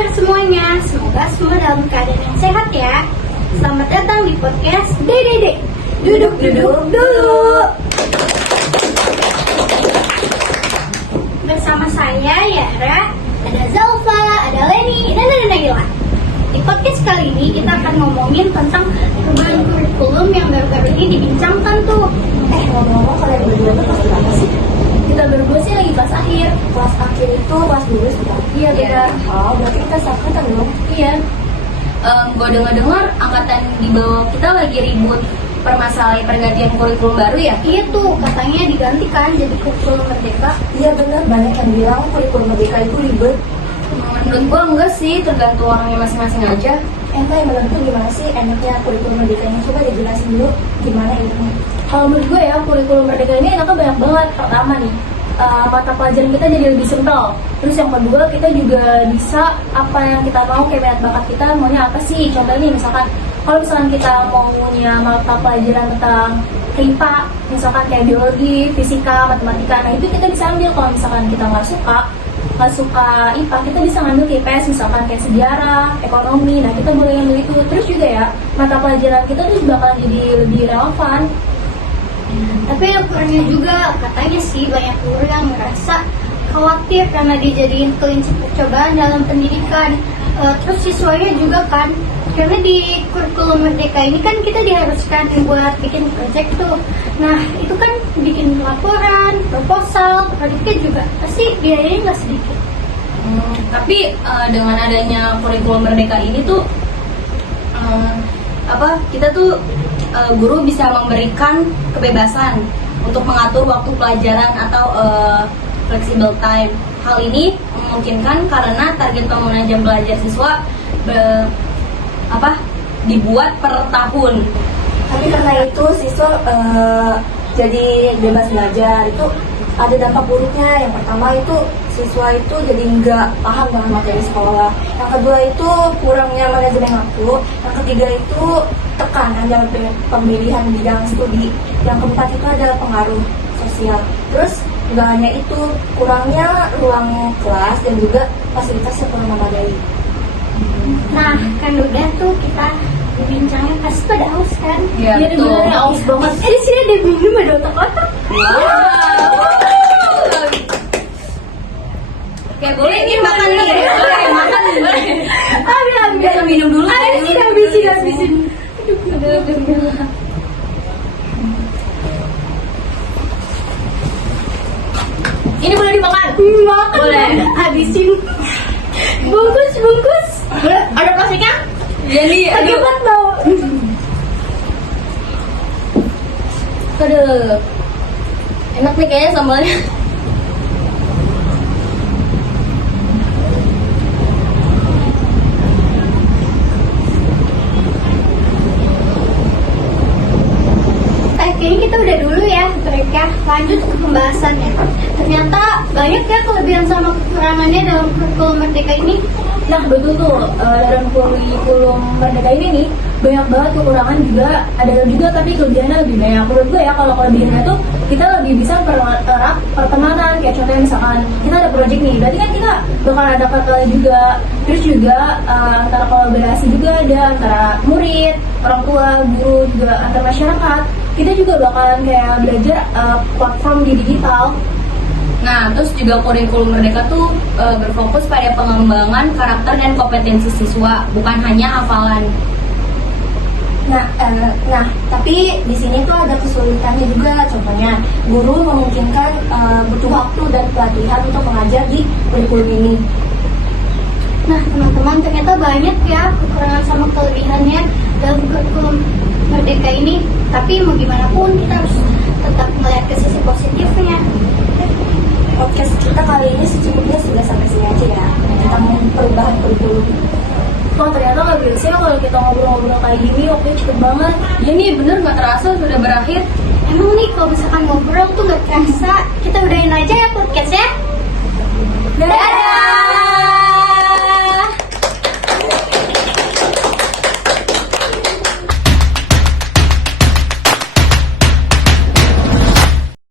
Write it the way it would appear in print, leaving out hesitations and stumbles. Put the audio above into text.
kabar semuanya? Semoga semua dalam keadaan yang sehat ya. Selamat datang di podcast Dede. Duduk dulu. Bersama saya Yara, ada Zalfa, ada Leni, dan ada Naila. Di podcast kali ini kita akan ngomongin tentang perubahan kurikulum yang baru-baru ini dibincangkan tuh. Ngomong-ngomong kalian berdua tuh kelas berapa sih? Kita berdua sih lagi kelas akhir. Kelas akhir itu kelas 12 bukan? Iya, beda. Oh, berarti kita seangkatan dong? Iya. Gue dengar angkatan di bawah kita lagi ribut permasalahan pergantian kurikulum baru ya. Iya tuh, katanya digantikan jadi kurikulum merdeka. Iya bener, banyak yang bilang kurikulum merdeka itu ribet. Menurut gue enggak sih, tergantung orangnya masing-masing aja. Entah yang menurut tuh gimana sih enaknya kurikulum merdeka ini? Coba dijelasin dulu gimana enaknya. Kalau menurut gue ya, kurikulum merdeka ini enaknya banyak banget. Pertama nih, mata pelajaran kita jadi lebih simpel. Terus yang kedua, kita juga bisa apa yang kita mau, kayak minat bakat kita maunya apa sih. Contohnya nih, misalkan kalau misalkan kita maunya mata pelajaran tentang IPA, misalkan kayak biologi, fisika, matematika, nah itu kita bisa ambil. Kalau misalkan kita nggak suka IPA, kita bisa ngambil IPS, misalkan kayak sejarah, ekonomi, nah kita boleh ngambil itu. Terus juga ya, mata pelajaran kita tuh bakalan jadi lebih relevan. Tapi yang kurangnya juga katanya sih banyak guru yang merasa khawatir karena dijadiin kelinci percobaan dalam pendidikan. Terus siswanya juga kan, karena di kurikulum merdeka ini kan kita diharuskan buat bikin project tuh. Nah itu kan bikin laporan, proposal, proyeknya juga pasti biayanya nggak sedikit. Tapi dengan adanya kurikulum merdeka ini tuh kita tuh guru bisa memberikan kebebasan untuk mengatur waktu pelajaran atau flexible time. Hal ini memungkinkan karena target pembangunan jam belajar siswa dibuat per tahun. Tapi karena itu siswa jadi bebas belajar, itu ada dampak buruknya. Yang pertama itu siswa itu jadi nggak paham dengan materi sekolah. Yang kedua itu kurangnya manajemen waktu. Yang ketiga itu tekanan dalam pemilihan bidang studi. Yang keempat itu ada pengaruh sosial. Terus nggak hanya itu, kurangnya ruang kelas dan juga fasilitas yang kurang memadai. Nah kan udah tuh kita bincangnya pasti pada haus kan? Iya, betul. Bener-bener haus banget. Di sini ada minum, ada otak-otak. Oke, boleh ini makan nih. Boleh makan boleh. Ambil. Minum dulu. Habisin. Ini boleh dimakan? Makan. Boleh. Habisin. Bungkus. Boleh. Ada plastiknya? Jadi Akibat tau. Aduh. Enak nih kayaknya sambalnya. Kayaknya kita udah dulu ya mereka lanjut ke pembahasannya. Ternyata banyak ya kelebihan sama kekurangannya dalam kurikulum merdeka ini. Nah betul tuh, dalam kurikulum merdeka ini nih banyak banget kekurangan juga, ada juga tapi kelebihannya lebih banyak. Menurut gue ya, kalau kelebihannya tuh kita lebih bisa erat pertemanan. Kayak contohnya misalkan kita ada project nih, berarti kan kita bakal ada kakak juga. Terus juga antara kolaborasi juga ada antara murid, orang tua, guru, juga antar masyarakat. Kita juga bakalan kayak belajar platform di digital. Nah, terus juga kurikulum merdeka tuh berfokus pada pengembangan karakter dan kompetensi siswa, bukan hanya hafalan. Nah, tapi di sini tuh ada kesulitannya juga. Contohnya, guru memungkinkan butuh waktu dan pelatihan untuk mengajar di kurikulum ini. Nah teman-teman, ternyata banyak ya kekurangan sama kelebihannya dalam kurikulum merdeka ini. Tapi mau gimana pun kita harus tetap melihat ke sisi positifnya. Podcast kita kali ini secukupnya sudah sampai sini aja ya, tentang perubahan kurikulum. Wah ternyata nggak biasa ya kalau kita ngobrol-ngobrol kayak gini, waktunya cepet banget. Ya nih bener gak terasa sudah berakhir. Emang nih kalau misalkan ngobrol tuh gak terasa. Kita udahin aja ya podcast ya.